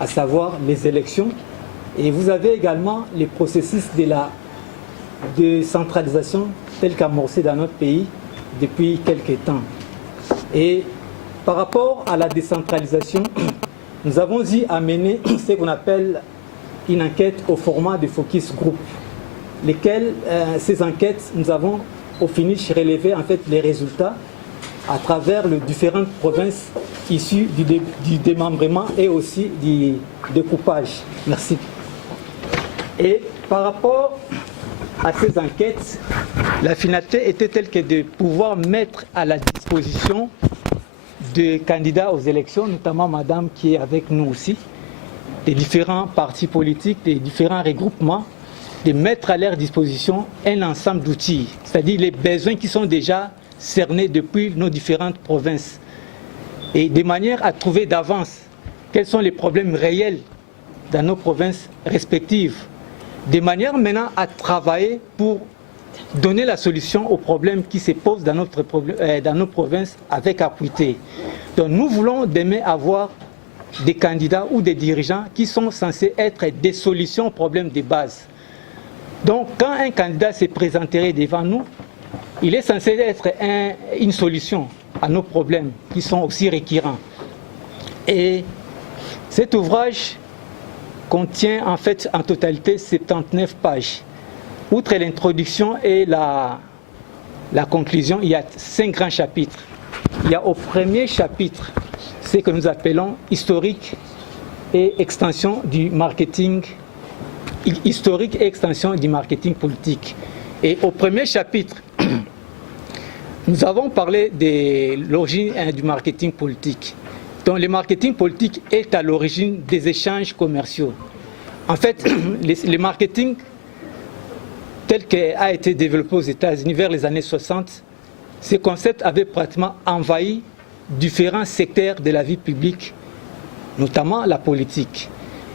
à savoir les élections. Et vous avez également les processus de la décentralisation tel qu'amorcé dans notre pays depuis quelques temps. Et par rapport à la décentralisation, nous avons y amené ce qu'on appelle une enquête au format de focus group, lesquelles, ces enquêtes, nous avons au finish relevé en fait les résultats à travers les différentes provinces issues du démembrement et aussi du découpage. Merci. Et par rapport à ces enquêtes, la finalité était telle que de pouvoir mettre à la disposition des candidats aux élections, notamment madame qui est avec nous aussi, des différents partis politiques, des différents regroupements, de mettre à leur disposition un ensemble d'outils, c'est-à-dire les besoins qui sont déjà cernés depuis nos différentes provinces, et de manière à trouver d'avance quels sont les problèmes réels dans nos provinces respectives, de manière maintenant à travailler pour donner la solution aux problèmes qui se posent dans nos provinces avec acuité. Donc nous voulons demain avoir des candidats ou des dirigeants qui sont censés être des solutions aux problèmes de base. Donc quand un candidat se présenterait devant nous, il est censé être une solution à nos problèmes qui sont aussi récurrents. Et cet ouvrage contient en fait en totalité 79 pages. Outre l'introduction et la conclusion, il y a 5 grands chapitres. Il y a au premier chapitre ce que nous appelons historique et extension du marketing, historique et extension du marketing politique. Et au premier chapitre, nous avons parlé de l'origine du marketing politique. Donc le marketing politique est à l'origine des échanges commerciaux. En fait, le marketing tel qu'il a été développé aux États-Unis vers les années 60, ce concept avait pratiquement envahi différents secteurs de la vie publique, notamment la politique.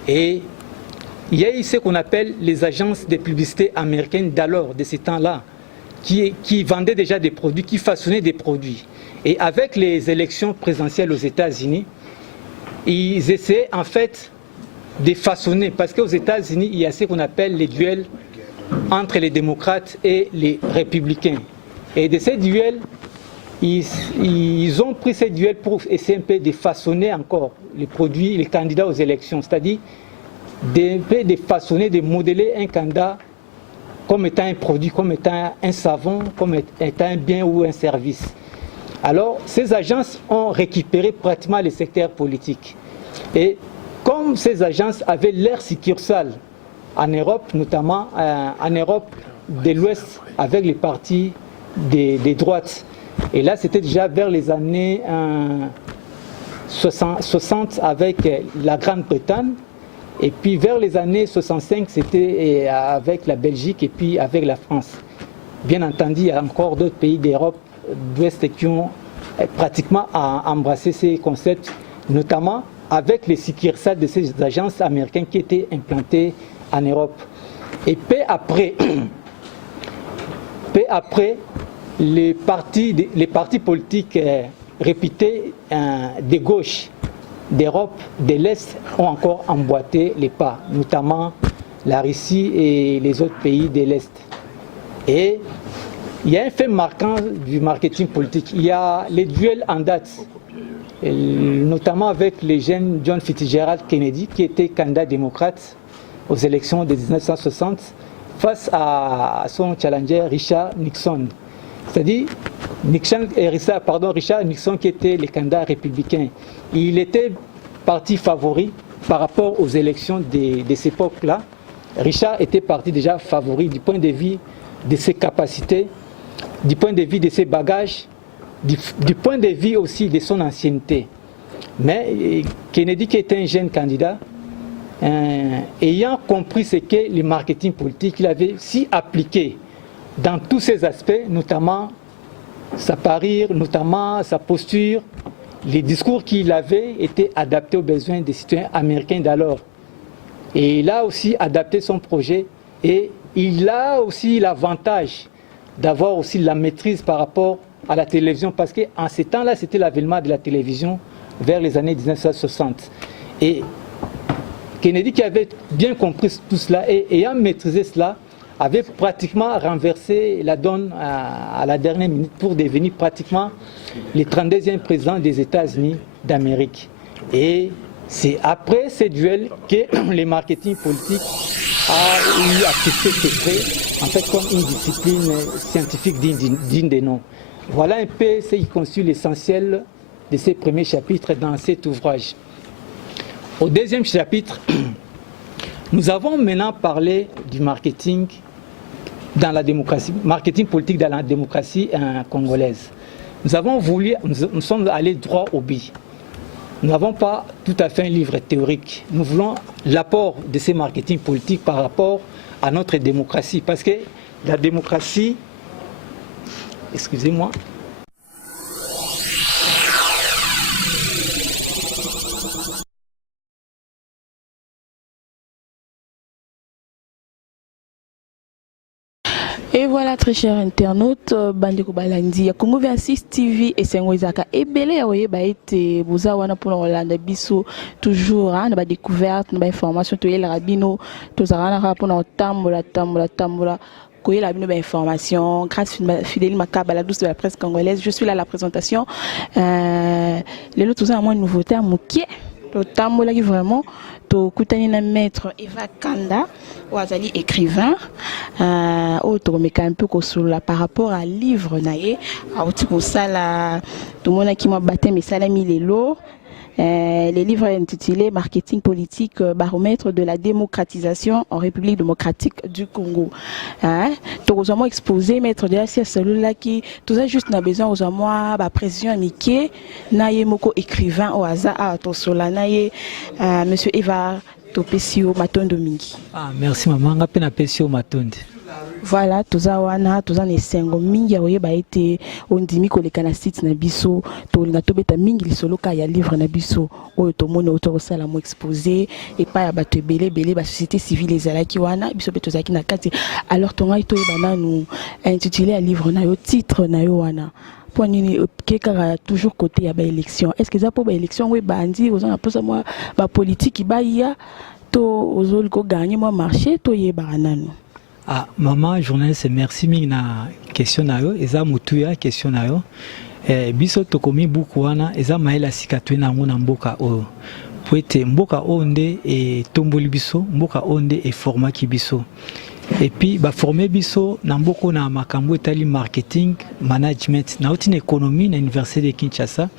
Et il y a eu ce qu'on appelle les agences de publicité américaines d'alors, de ces temps-là, qui vendaient déjà des produits, qui façonnaient des produits. Et avec les élections présidentielles aux États-Unis, ils essaient en fait de façonner, parce qu'aux États-Unis, il y a ce qu'on appelle les duels entre les démocrates et les républicains. Et de ces duels, ils ont pris ces duels pour essayer un peu de façonner encore les produits, les candidats aux élections, c'est-à-dire de façonner, de modeler un candidat comme étant un produit, comme étant un savon, comme étant un bien ou un service. Alors, ces agences ont récupéré pratiquement les secteurs politiques. Et comme ces agences avaient leur succursale en Europe, notamment en Europe de l'Ouest, avec les partis des droites, et là c'était déjà vers les années 60 avec la Grande-Bretagne, et puis vers les années 65 c'était avec la Belgique et puis avec la France. Bien entendu, il y a encore d'autres pays d'Europe d'Ouest qui ont pratiquement embrassé ces concepts, notamment avec les succursales de ces agences américaines qui étaient implantées en Europe. Et peu après les partis politiques réputés de gauche d'Europe, de l'Est, ont encore emboîté les pas, notamment la Russie et les autres pays de l'Est. Et il y a un fait marquant du marketing politique. Il y a les duels en date, notamment avec le jeune John Fitzgerald Kennedy, qui était candidat démocrate aux élections de 1960, face à son challenger Richard Nixon. C'est-à-dire Richard Nixon qui était le candidat républicain. Il était parti favori par rapport aux élections de cette époque-là. Richard était parti déjà favori du point de vue de ses capacités, du point de vue de ses bagages, du point de vue aussi de son ancienneté. Mais Kennedy, qui était un jeune candidat, ayant compris ce qu'est le marketing politique, il avait si appliqué dans tous ses aspects, notamment sa parure, notamment sa posture, les discours qu'il avait étaient adaptés aux besoins des citoyens américains d'alors. Et il a aussi adapté son projet et il a aussi l'avantage d'avoir aussi la maîtrise par rapport à la télévision, parce qu'en ces temps-là, c'était l'avènement de la télévision vers les années 1960. Et Kennedy, qui avait bien compris tout cela et ayant maîtrisé cela, avait pratiquement renversé la donne à la dernière minute pour devenir pratiquement le 32e président des États-Unis d'Amérique. Et c'est après ce duel que le marketing politique a eu accepté ce trait, en fait, comme une discipline scientifique digne de nom. Voilà un peu ce qui constitue l'essentiel de ces premiers chapitres dans cet ouvrage. Au deuxième chapitre, nous avons maintenant parlé du marketing dans la démocratie, marketing politique dans la démocratie congolaise. Nous sommes allés droit au but. Nous n'avons pas tout à fait un livre théorique. Nous voulons l'apport de ces marketing politiques par rapport à notre démocratie. Parce que la démocratie, excusez-moi, et voilà, très chers internautes, Bandeko Balandi, Congo 26 TV et Sengoizaka. Et Belé, vous voyez, Bouza wana pour Hollande Bissou, toujours, hein, na découverte, na information, tout le rabino, tout ça, na pour na tambola. Koye la information, grâce à Fidèle Makaba, la douce de la presse congolaise. Je suis là à la présentation. Les autres, tout ça, moi, une nouveauté à Mouké. Le tambola qui vraiment. Koutanina maître Eva Kanda, Ouazali écrivain, autour un peu par rapport à livre naïe, tout ça tout le monde qui m'a battu mais salami les lots. Les livres intitulés Marketing politique, baromètre de la démocratisation en République démocratique du Congo. Tout vraiment exposé, maître de la cellule qui tout ça juste n'a besoin aux moi, président Mickey, naïe moko écrivain au hasard à Tosola naïe, monsieur Eva Topesio Matondo Mingi. Ah, merci maman, ngapena Pesio Matondo. Voilà, toza wana, toza nesengo mingi ya oyeba ete ondimi koleka na site na biso, tolinga tobeta mingi lisoloka ya livre na biso, oyo tomone auto kosala mo exposé et pas ya bato ebele ba société civile ezalaki wana, biso pe tozaki na kati. Alors tonga ito yeba nanu intitulé ya livre na yo, titre na yo wana. Pour nini keka toujours côté ya ba élection. Est-ce que ça pour ba élection we bandi aux aposa moi ba politique ba ya to ozol ko gagner moi marché to yeba nanu. Ah, maman journaliste, merci mina question na yo, eza mutuya question na yo. Biso tokomi buku wana eza maela sikatwe na ngona mboka o. Poete mboka onde e tomboli biso, mboka onde e formaki biso. Et puis ba former biso na mboko na makambo etali marketing, management, na otine économie na université de Kinshasa.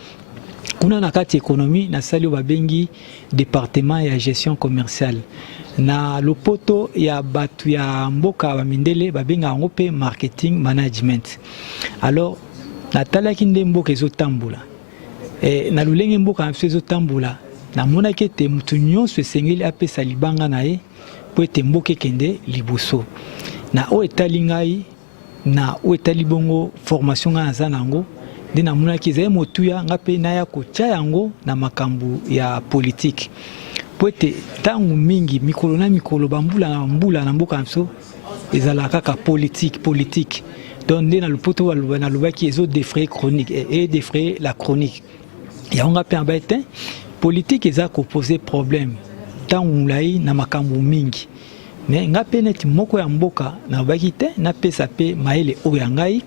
Kuna na kati économie na sali babengi département ya gestion commerciale. Na lopoto ya batu ya mboka ba mindele babenga ngope marketing management. Alors natala kinde mboka ezotambula. Na lulenge mboka ezotambula. Na mona kete mutu nyonso esengeli apesa libanga na ye po ete mboka kende liboso. Na o etali ngai na o etali bongo formation nga za nango. De na mona ki zaye motuya ngape na ya kotia yango na makambu ya politique. Poete tangu mingi mikolo na mikolo bambula na mboka mso ezala kaka politique. Donc nde na lupoto na lubaki ezo défrayer chronique et défrayer la chronique. Ya on ngape ambete politique eza ko poser problème tangu lai na makambu mingi. Mais ngape neti moko ya mboka na baki te na pesa pe maele o ya ngai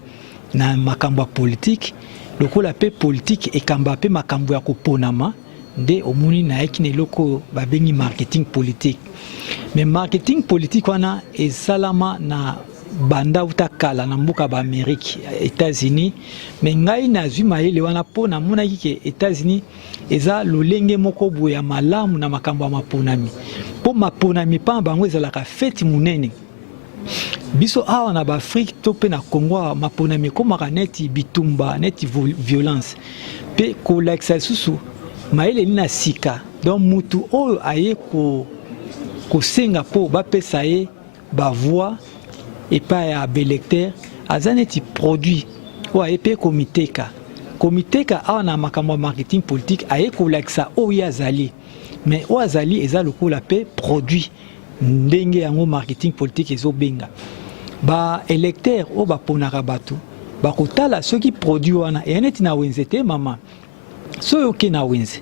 na makambu politique. Lokola pe politique e kamba pe makambu ya koponama de omuni na ekine loko babengi marketing politique. Mais marketing politique wana esalama na banda utakala na mboka ba Amérique, États-Unis, mais ngai na zuma ele wana pona mona kike États-Unis eza lolenge moko boya malamu na makambo ya maponami. Po maponami pa bango ezalaka feti munene. Biso awa na ba Afrique to pe na Congo maponami komaka neti bitumba neti violence. Pe ko laksa susu maele ni na sika. Donc mutu oyo aye ko senga po ba pesa ye ba voix et pas ya belecteur azaneti produit ou aye pe komiteka awa na makambo marketing politique aye ko laksa oyo azali. Mais o azali eza lokola pe produit ndenge yango marketing politique ezobenga ba électeur o ba ponaka bato ba kotala soki produit wana e neti na wenze te mama so yoke na wenze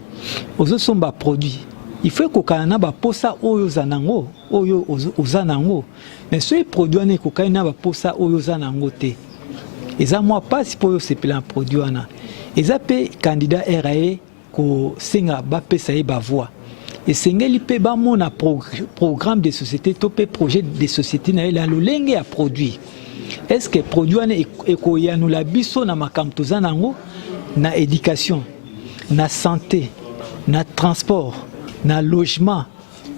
ozo somba produit il faut kokana ba posa oyo zanango oyo ozanango mais ce produit wana kokana ba posa oyo zanango te eza moi pas pour ce plan produit wana eza pe candidat RAE ko senga ba pesa e ba voix et sengeli pe ba mona programme de société to pe projet de société na la lolenge ya produit est-ce que produit wana ekoyanu la biso na makambo tozanango na éducation na santé na transport na logement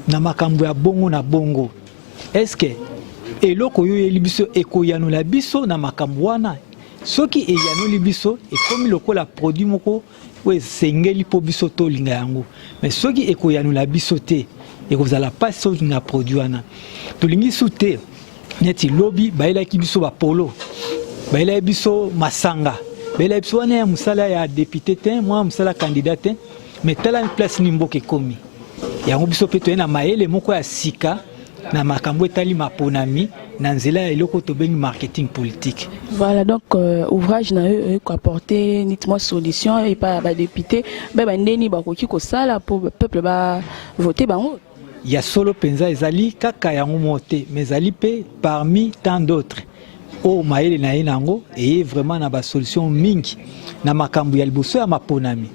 na makambo ya bongo na bongo est-ce que eloko yo elibiso ekoyano la biso na makambo wana soki eyano libiso ekomi lokola produit moko we sengeli po biso to linga yango mais soki ekoyano la biso te ekozala pas so na produit wana to lingi sute neti lobby baila ki biso ba polo baila biso masanga baila biso wana ya musala ya député te moi musala candidat te mais tala une place nimboke komi yango biso pe to na maele moko ya sika na makambo etali maponami na nzela ya eloko to bengi marketing politique. Voilà donc ouvrage na eux ko apporter nitmo solution et pas ba député ba ndeni ba koki ko sala pour peuple ba voter bango. Ya solo penza ezali kaka yango mote mais ezali pe parmi tant d'autres o maele na yango et vraiment na ba solution mingi na makambo ya liboso ya maponami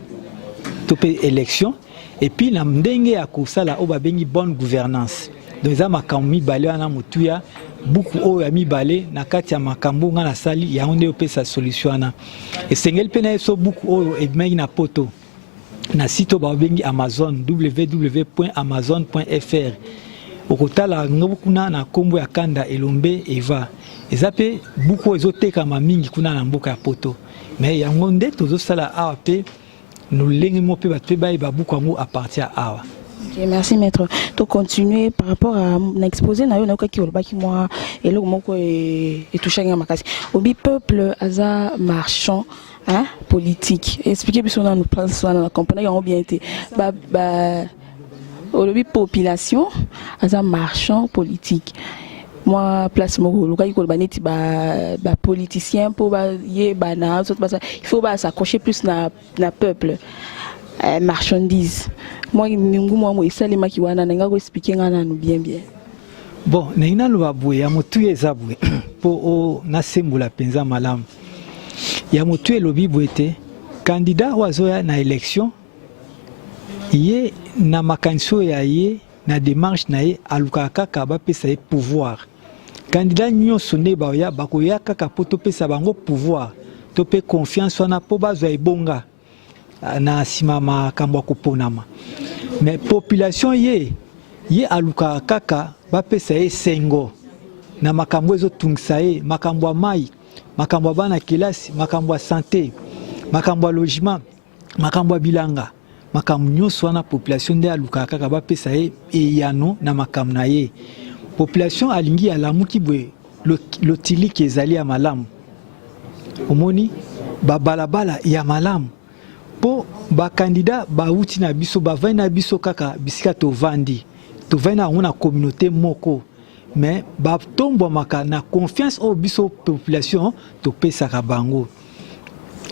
to pe élection et puis na ndenge ya kosala o ba bengi bonne gouvernance donc za makambo mibale wana mutuya beaucoup o ya mibale na kati ya makambo nga na sali ya onde opesa solution wana esengeli pe na eso beaucoup o emengi na poto na site ba bengi Amazon www.amazon.fr okotala ngobukuna na kombo ya kanda elombe eva ezape beaucoup ezoteka mingi kuna na mboka ya poto mais yango nde tozosala awa pe nous l'engagement peut battre beaucoup à partir à. Ok, merci maître. To continuer par rapport à l'exposé na yo na qui olba ki moi et le moko et toucher à makasi. Obi peuple aza marchand hein politique. Expliquez plus on nous place dans la compagnie ont bien été. Obi population aza marchand politique. Moi place moko loka ki kolba neti ba politicien pour ba ye ba na il faut ba s'accrocher plus na peuple marchandise moi ningu moi isali maki wana nga ko expliquer ngana nous bien bon na lo babuya ya mutu ezabwe po o na sembola penza malamu ya mutu elobi bwete candidat wazoya na élection ye na makanso ya ye na démarche na ye aluka kaka ba pesa pouvoir candidat nyonso ne baoya bakoya kaka po topesa bango pouvoir tope confiance wana po bazwa ebonga na sima makambo koponama mais population ye aluka kaka ba pesa ye sengo na makambo ezotungisa ye makambo mai makambo bana kelasi makambo santé makambo logement makambo bilanga makambo nyonso wana population nde aluka kaka ba pesa ye eyano na makambo na ye population alingi alamuki bwe lotiliki ezali ya malamu omoni babalabala ya malamu po ba candidat ba uti na biso ba vai na biso kaka bisika to vandi na una communauté moko mais ba tombo maka na confiance au biso population to pesa ka bango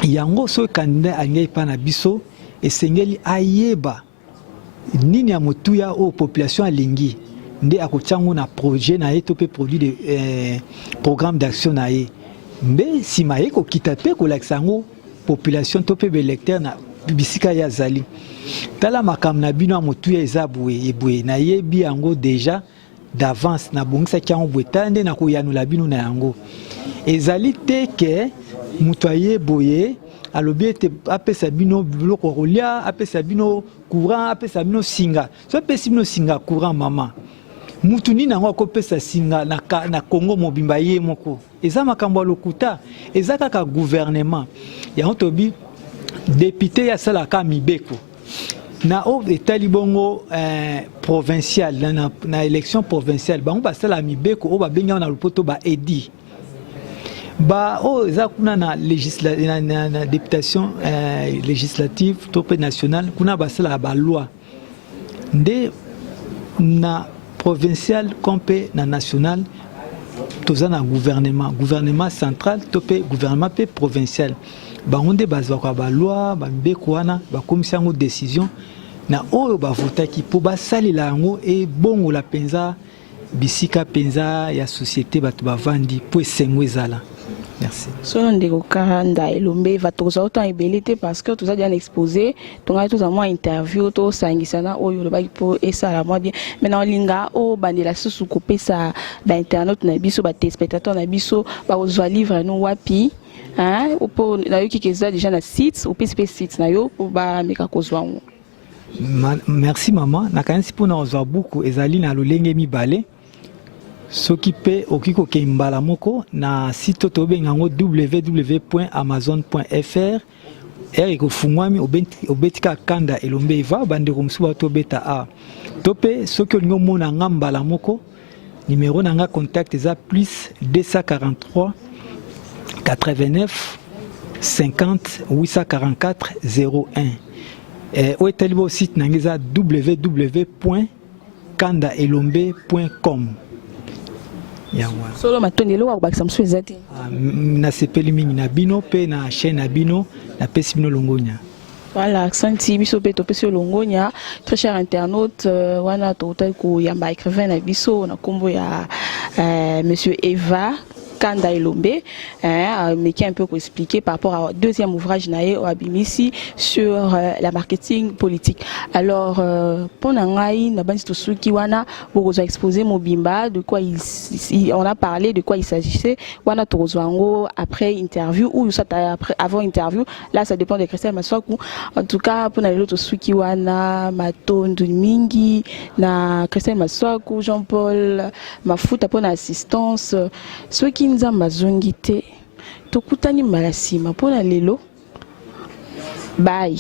yango so candidat alingi pa na biso esengeli ayeba nini ya motuya o population alingi nde akotyango na projet na ye to pe produit de programme d'action na ye mbe sima ye ko kita pe ko laksango population to pe électeur na bisika ya zali tala makam na bino motuya ezabwe ebwe na yebi yango déjà d'avance na bongisa kyango bweta nde na ko yanula bino na yango ezali te ke mutoye boye alobi ete apesa bino biloko kolia apesa bino courant apesa bino singa so apesa bino singa courant mama mutu nini nango akopesa singa na Congo mobimba ye moko eza makambo lokuta eza kaka gouvernement yango tobi député ya salaka mibeko na o etali bongo provincial na élection provinciale bango basala mibeko o babenga na lopoto ba edi ba o eza kuna na députation législative tope nationale kuna basala ba loi nde na provincial compé na national toza na gouvernement central tope gouvernement pe provincial bango nde bazwa kwa ba loi ba mbeko wana ba commission de décision na oyo bavotaki mpo basalela yango ebongola mpenza bisika mpenza ya société bato bavandi mpo esengo ezala. Merci. Selon ndeko Kanda Elombe va toza autant ébélité parce que tout ça bien exposé, donc tout ça moi interview to sangisana oyo le baki pour et ça la moi bien. Maintenant linga o bandela susu couper ça ba internet na biso ba téléspectateur na biso ba ozwa livre no wapi hein ou pour na yo ki keza déjà na site ou PSP site na yo pour ba meka kozwa. Merci maman, na kanisi pour na ozwa buku ezali na lolenge mibale. Soki pe okiko ke mbala moko na site tobenga ngo www.amazon.fr eko fungwami obetika Kanda Elombe Eva bande komsuba to beta a tope soki olingo mona nga mbala moko numéro na nga contact eza plus 243 89 50 844 01 o etalibo site na ngeza www.kandaelombe.com. Solo matondelo wa bakisa msu ezati na sepeli mingi na bino pe na chaîne na bino na pesi bino longonya. Voilà, accenti biso pe to pesi longonya. Très cher internaute, wana to ko yamba écrivain na biso na kombo ya monsieur Eva Kanda Elombe, mais qui a un peu expliqué par rapport au deuxième ouvrage nae au Abimisi sur la marketing politique. Alors pour Nangai Nabansi Tosuki wana vous a exposé Mobimba de quoi on a parlé de quoi il s'agissait wana Torozwango après interview ou ça après avant interview là ça dépend de Christelle Maswaku. En tout cas pour Nalelo Tosuki wana Matondo Mingi na Christelle Maswaku Jean-Paul Mafuta pour l'assistance ceux qui nzamba zongi te tokutani malasima mpona lelo bye.